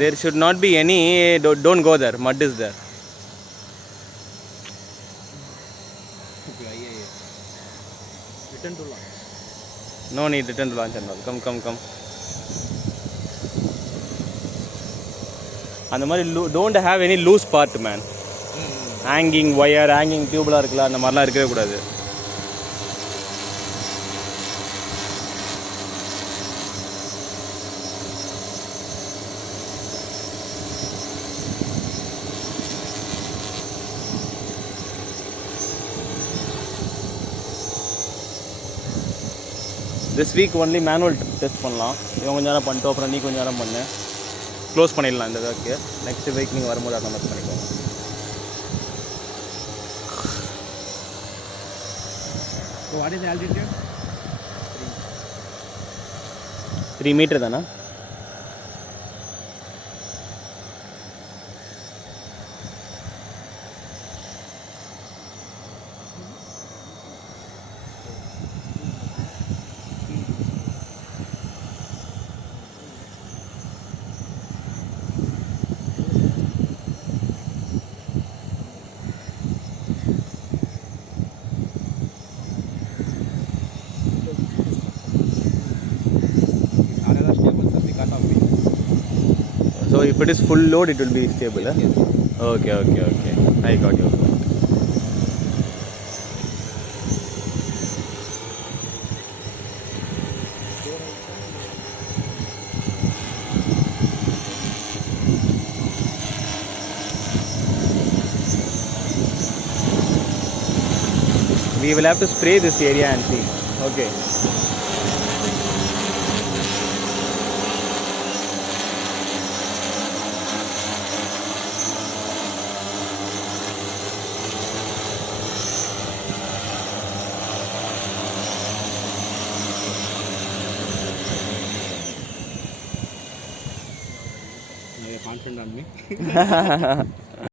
There should not be any. Don't go there. Mud is there. Return to launch. No need return to launch and all. Come. அந்த மாதிரி don't have any loose part man. Hanging wire, hanging tubeலாம் இருக்குல்ல அந்த மாதிரிலாம் இருக்கவே கூடாது. This week only manual test பண்ணலாம். இவன் கொஞ்ச நேரம் பண்ணிட்டோம், அப்புறம் நீ கொஞ்ச நேரம் பண்ணு. க்ளோஸ் பண்ணிடலாம் இந்த ஒர்க்கு. நெக்ஸ்ட் வீக் நீங்கள் வரும்போது அந்த மாதிரி பண்ணிக்கோங்க. So what is the altitude? 3 meter தானா? So if it is full load, it will be stable. Yes. Okay. I got your point. We will have to spray this area and see. Okay. Confident on me.